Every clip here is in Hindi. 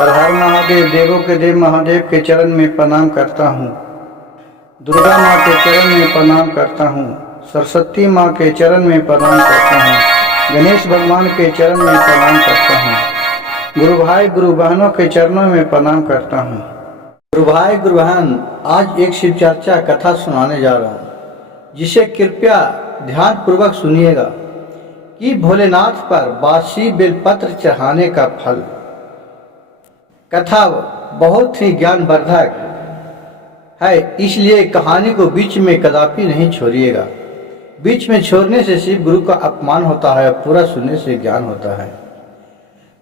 हर हर महादेव, देवों के देव महादेव के चरण में प्रणाम करता हूँ। दुर्गा माँ के चरण में प्रणाम करता हूँ। सरस्वती माँ के चरण में प्रणाम करता हूँ। गणेश भगवान के चरण में प्रणाम करता हूँ। गुरु भाई गुरु बहनों के चरणों में प्रणाम करता हूँ। गुरु भाई गुरु बहन, आज एक शिव चर्चा कथा सुनाने जा रहा हूँ, जिसे कृपया ध्यान पूर्वक सुनिएगा कि भोलेनाथ पर बासी बेलपत्र चढ़ाने का फल। कथा बहुत ही ज्ञानवर्धक है, इसलिए कहानी को बीच में कदापि नहीं छोड़िएगा। बीच में छोड़ने से शिव गुरु का अपमान होता है, पूरा सुनने से ज्ञान होता है।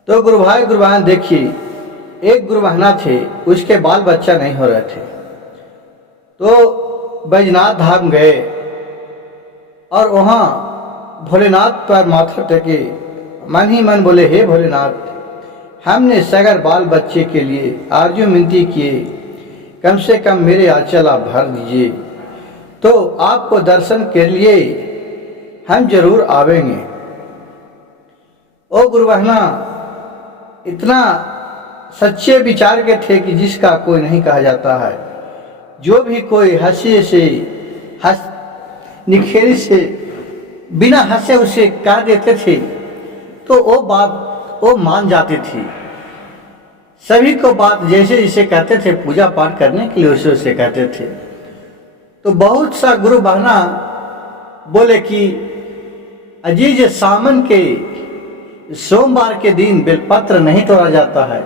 तो गुरु भाई गुरु बहन देखिए, एक गुरु बहना थे, उसके बाल बच्चा नहीं हो रहे थे, तो बैजनाथ धाम गए और वहाँ भोलेनाथ पर माथा टेके मन ही मन बोले, हे भोलेनाथ, हमने सगर बाल बच्चे के लिए आरजू मिनती किए, कम से कम मेरे आंचल आप भर दीजिए, तो आपको दर्शन के लिए हम जरूर आवेंगे। ओ गुरु बहना इतना सच्चे विचार के थे कि जिसका कोई नहीं कहा जाता है। जो भी कोई हंसी से निखेरी से बिना हंसे उसे कह देते थे तो वो बात वो मान जाती थी। सभी को बात जैसे जिसे कहते थे पूजा पाठ करने के लिए उसे उसे कहते थे। तो बहुत सा गुरु बहना बोले कि अजीज सावन के सोमवार के दिन बेलपत्र नहीं तोड़ा जाता है,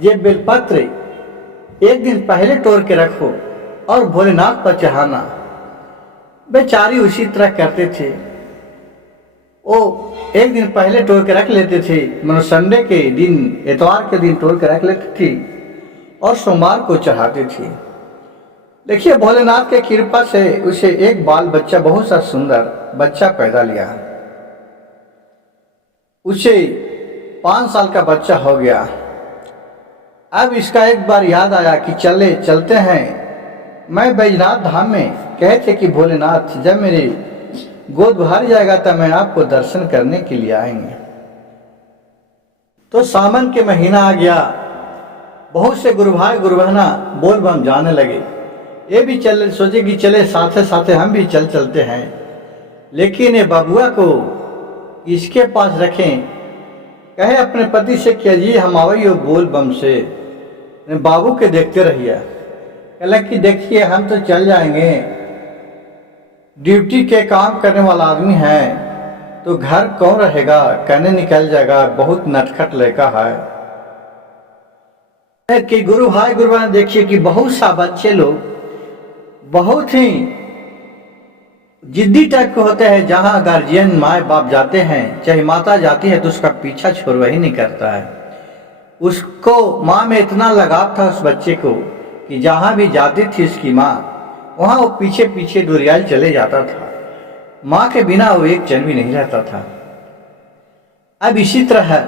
ये बेलपत्र एक दिन पहले तोड़ के रखो और भोलेनाथ पर चढ़ाना। बेचारी उसी तरह करते थे, वो एक दिन पहले तोड़ के रख लेते थे, मतलब संडे के दिन, इतवार के दिन तोड़ के रख लेते थे और सोमवार को चढ़ाते थे। देखिए भोलेनाथ के कृपा से उसे एक बाल बच्चा, बहुत सा सुंदर बच्चा पैदा लिया। उसे 5 साल का बच्चा हो गया। अब इसका एक बार याद आया कि चलते हैं, मैं बैजनाथ धाम में कहे थे कि भोलेनाथ जब मेरे गोद भर जाएगा तब मैं आपको दर्शन करने के लिए आएंगे। तो सावन के महीना आ गया, बहुत से गुरु भाई गुरु बहना बोल बम जाने लगे। ये भी सोचे कि चले साथे साथे हम भी चलते हैं, लेकिन ये बबुआ को इसके पास रखें, कहे अपने पति से कि जी हम आवई हो बोल बम से, बाबू के देखते रहिए। कहला कि देखिए हम तो चल जाएंगे, ड्यूटी के काम करने वाला आदमी है, तो घर कौन रहेगा, कहने निकल जाएगा, बहुत नटखट लड़का है। कि गुरु भाई गुरु बहन देखिए कि बहुत सा बच्चे लोग बहुत ही जिद्दी टाइप के होते हैं। जहां गार्जियन माए बाप जाते हैं, चाहे माता जाती है, तो उसका पीछा छोड़ ही नहीं करता है। उसको माँ में इतना लगाव था उस बच्चे को कि जहां भी जाती थी उसकी माँ, वहां वो पीछे पीछे दुरियाल चले जाता था। माँ के बिना वो एक क्षण भी नहीं रहता था। अब इसी तरह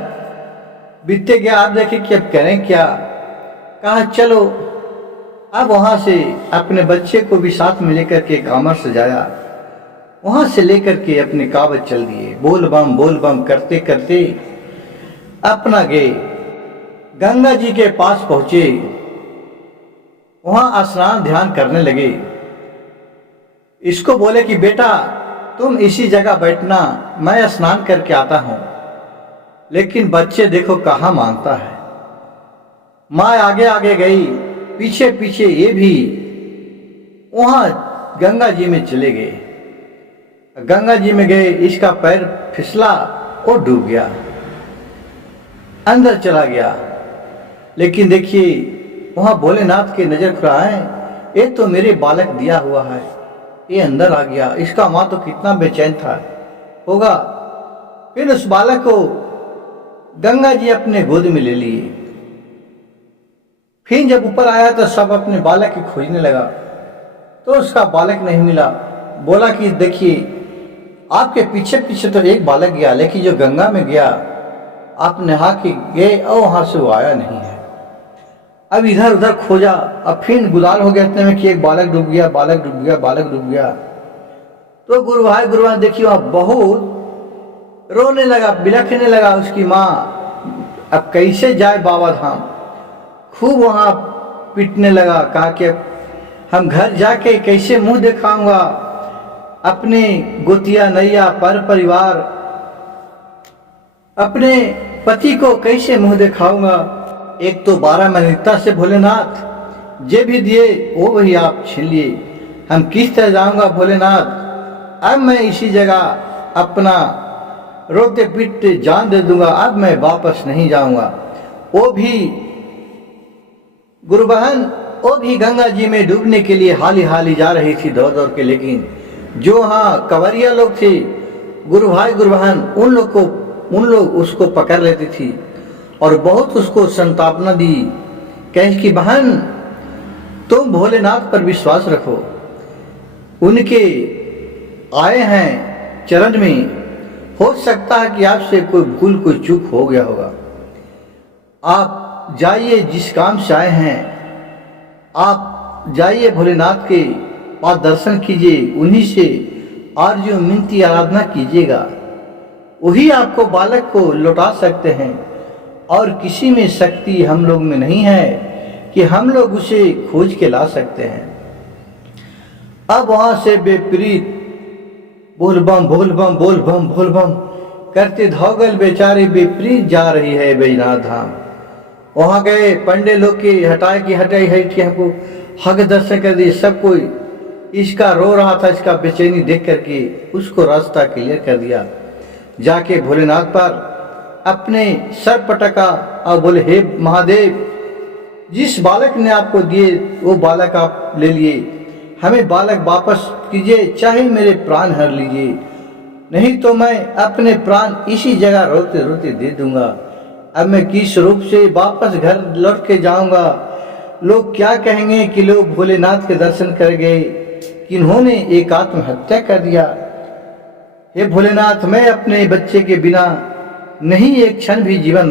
बीतते गया। आप देखें कि अब करें क्या, कहा चलो। अब वहां से अपने बच्चे को भी साथ में लेकर के कामर सजाया, वहां से लेकर के अपने कावड़ चल दिए, बोल बम करते करते अपना गए, गंगा जी के पास पहुंचे, वहां स्नान ध्यान करने लगे। इसको बोले कि बेटा तुम इसी जगह बैठना, मैं स्नान करके आता हूं। लेकिन बच्चे देखो कहाँ मानता है। माँ आगे आगे गई, पीछे पीछे ये भी वहां गंगा जी में चले गए। गंगा जी में गए, इसका पैर फिसला और डूब गया, अंदर चला गया। लेकिन देखिए वहां भोलेनाथ की नजर खुराए, ये तो मेरे बालक दिया हुआ है, ये अंदर आ गया। इसका माँ तो कितना बेचैन था होगा। फिर उस बालक को गंगा जी अपने गोद में ले लिए। फिर जब ऊपर आया तो सब अपने बालक की खोजने लगा, तो उसका बालक नहीं मिला। बोला कि देखिए आपके पीछे पीछे तो एक बालक गया, लेकिन जो गंगा में गया आप नहा के गए और वहां से वो आया नहीं है। अब इधर उधर खोजा, अब फिर गुलाल हो गया इतने में कि एक बालक डूब गया, बालक डूब गया, बालक डूब गया। तो गुरु भाई देखिए वहां बहुत रोने लगा, बिलखने लगा उसकी माँ। अब कैसे जाए बाबा धाम, खूब वहाँ पीटने लगा। कहा कि हम घर जाके कैसे मुंह दिखाऊंगा अपने गोतिया नैया पर परिवार, अपने पति को कैसे मुंह दिखाऊंगा। एक तो 12 महीनता से भोलेनाथ जे भी दिए वो वही आप छीन लिए, हम किस तरह जाऊंगा भोलेनाथ। अब मैं इसी जगह अपना रोते पीटते जान दे दूंगा, अब मैं वापस नहीं जाऊंगा। वो भी गुरु बहन, वो भी गंगा जी में डूबने के लिए हाली हाली जा रही थी दौड़ दौड़ के, लेकिन जो हाँ कंवरिया लोग थे, गुरु भाई गुरु बहन, उन लोग उसको पकड़ लेती थी और बहुत उसको संतापना दी। कहे कि बहन तुम भोलेनाथ पर विश्वास रखो, उनके आए हैं चरण में, हो सकता है कि आपसे कोई भूल कोई चूक हो गया होगा। आप जाइए, जिस काम से आए हैं आप जाइए, भोलेनाथ के पास दर्शन कीजिए, उन्हीं से आरजू मिनती आराधना कीजिएगा, वही आपको बालक को लौटा सकते हैं। और किसी में शक्ति हम लोग में नहीं है कि हम लोग उसे खोज के ला सकते हैं। अब वहां से बेपरीत बोल बम बोल बम बोल बम बोल बम करते धौगल बेचारे विपरीत जा रही है बैजनाथ धाम। वहां गए, पंडे लोग की हटाए की हटाई है कि हमको हक दर्शन कर दिए। सब कोई इसका रो रहा था, इसका बेचैनी देख करके उसको रास्ता क्लियर कर दिया। जाके भोलेनाथ पर अपने सर पटका और बोले, हे महादेव, जिस बालक ने आपको दिए वो बालक आप ले लिए, हमें बालक वापस कीजिए, चाहे मेरे प्राण हर लीजिए, नहीं तो मैं अपने प्राण इसी जगह रोते रोते दे दूंगा। अब मैं किस रूप से वापस घर लौट के जाऊंगा? लोग क्या कहेंगे कि लोग भोलेनाथ के दर्शन कर गए, किन्होंने एक आत्महत्या कर दिया। हे भोलेनाथ, मैं अपने बच्चे के बिना नहीं एक क्षण भी जीवन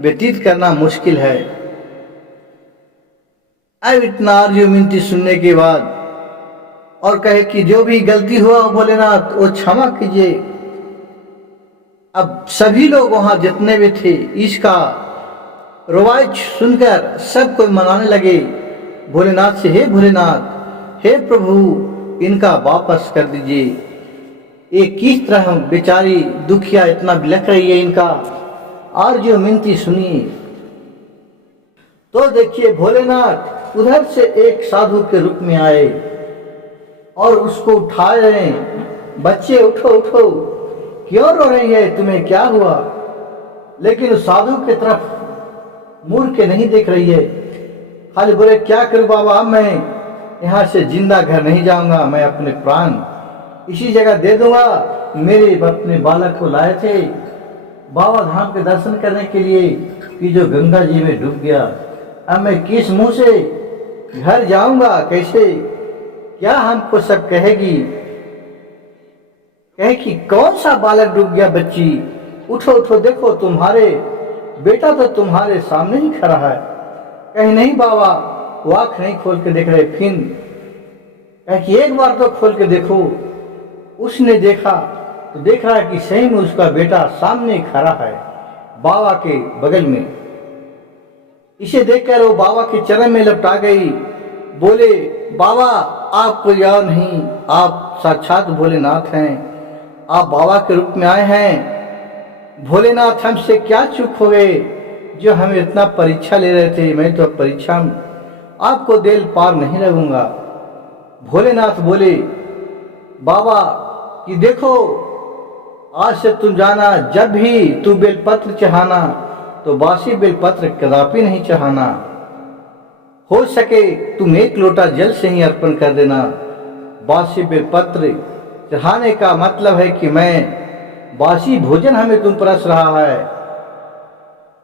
व्यतीत करना मुश्किल है। अब इतना आरजू मिनती सुनने के बाद और कहे कि जो भी गलती हुआ भोलेनाथ वो क्षमा कीजिए। अब सभी लोग वहां जितने भी थे इसका रवाज सुनकर सब कोई मनाने लगे भोलेनाथ से, हे भोलेनाथ, हे प्रभु, इनका वापस कर दीजिए। ये किस तरह हम बेचारी दुखिया इतना बिलख रही है, इनका आरजू मिनती सुनिए। तो देखिए भोलेनाथ उधर से एक साधु के रूप में आए और उसको उठा रहे हैं। बच्चे उठो उठो, क्यों रो रही है, तुम्हें क्या हुआ? लेकिन उस साधु की तरफ मुड़ के नहीं देख रही है, खाली बोले, क्या करूं बाबा, मैं यहाँ से जिंदा घर नहीं जाऊंगा, मैं अपने प्राण इसी जगह दे दूंगा। मेरे अपने बालक को लाए थे बाबा धाम के दर्शन करने के लिए कि जो गंगा जी में डूब गया। अब मैं किस मुंह से घर जाऊंगा, कैसे, क्या हमको सब कहेगी? कहे कि कौन सा बालक डूब गया? बच्ची उठो उठो, देखो तुम्हारे बेटा तो तुम्हारे सामने ही खड़ा है। कहे नहीं बाबा, वो आँख नहीं खोल के देख रहे। फिर कहे कि एक बार तो खोल के देखो। उसने देखा तो देखा कि सही में उसका बेटा सामने खड़ा है बाबा के बगल में। इसे देखकर वो बाबा के चरण में लपटा गई, बोले, बाबा आप कोई और नहीं, आप साक्षात भोलेनाथ हैं, आप बाबा के रूप में आए हैं। भोलेनाथ, हमसे क्या चूक हो गए जो हमें इतना परीक्षा ले रहे थे? मैं तो परीक्षा आपको देल पार नहीं लगूंगा। भोलेनाथ बोले, बाबा कि देखो, आज से तुम जाना, जब भी तू बेलपत्र चढ़ाना तो बासी बेलपत्र कदापि नहीं चढ़ाना। हो सके तुम एक लोटा जल से ही अर्पण कर देना। बासी बेलपत्र चढ़ाने का मतलब है कि मैं बासी भोजन हमें तुम परस रहा है।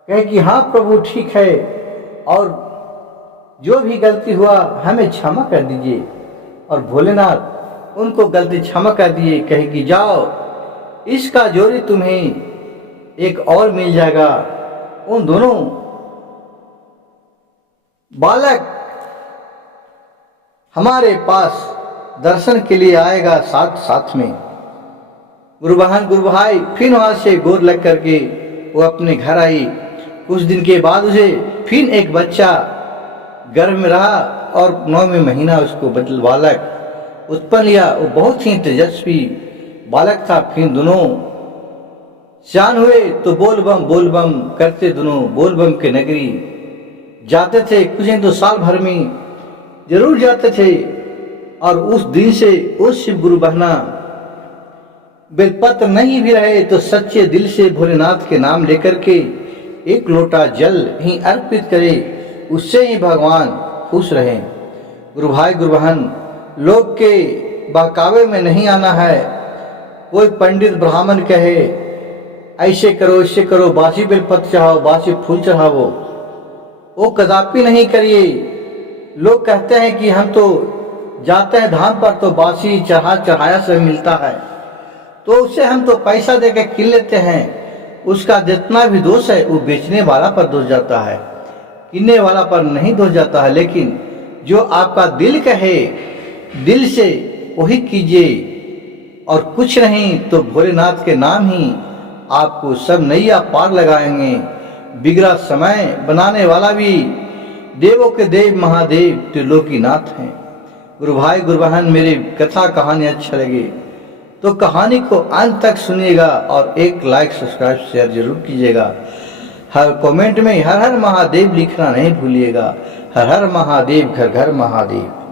कहे कि हाँ प्रभु, ठीक है, और जो भी गलती हुआ हमें क्षमा कर दीजिए। और भोलेनाथ उनको गलती क्षमा कर दिए। कहे कि जाओ, इसका जोड़ी तुम्हें एक और मिल जाएगा। उन दोनों बालक हमारे पास दर्शन के लिए आएगा साथ साथ में। गुरु बहन गुरु भाई फिर वहां से गोर लग करके वो अपने घर आई। कुछ दिन के बाद उसे फिर एक बच्चा गर्भ में रहा और 9वें महीना उसको बालक उत्पन्न लिया। वो बहुत ही तेजस्वी बालक था। फिर दोनों चान हुए तो बोल बम करते दोनों बोल बम के नगरी जाते थे। कुछ नहीं तो साल भर में जरूर जाते थे। और उस दिन से उस शिव गुरु बहना बेलपत्र नहीं भी रहे तो सच्चे दिल से भोलेनाथ के नाम लेकर के एक लोटा जल ही अर्पित करे, उससे ही भगवान खुश रहें। गुरु भाई गुरु बहन, लोग के बहकावे में नहीं आना है। कोई पंडित ब्राह्मण कहे ऐसे करो ऐसे करो, बासी बेलपत्र चढ़ाओ, बासी फूल चढ़ाओ, वो कदापि नहीं करिए। लोग कहते हैं कि हम तो जाते हैं धाम पर तो बासी चढ़ाया से मिलता है, तो उससे हम तो पैसा देकर किन लेते हैं। उसका जितना भी दोष है वो बेचने वाला पर दोष जाता है, किनने वाला पर नहीं दोष जाता है। लेकिन जो आपका दिल कहे दिल से वही कीजिए, और कुछ नहीं तो भोलेनाथ के नाम ही आपको सब नैया पार लगाएंगे। बिगड़ा समय बनाने वाला भी देवों के देव महादेव त्रिलोकीनाथ हैं। गुरु भाई गुरु बहन, मेरी कथा कहानी अच्छा लगे तो कहानी को अंत तक सुनिएगा और एक लाइक सब्सक्राइब शेयर जरूर कीजिएगा। हर कमेंट में हर हर महादेव लिखना नहीं भूलिएगा। हर हर महादेव, घर घर महादेव।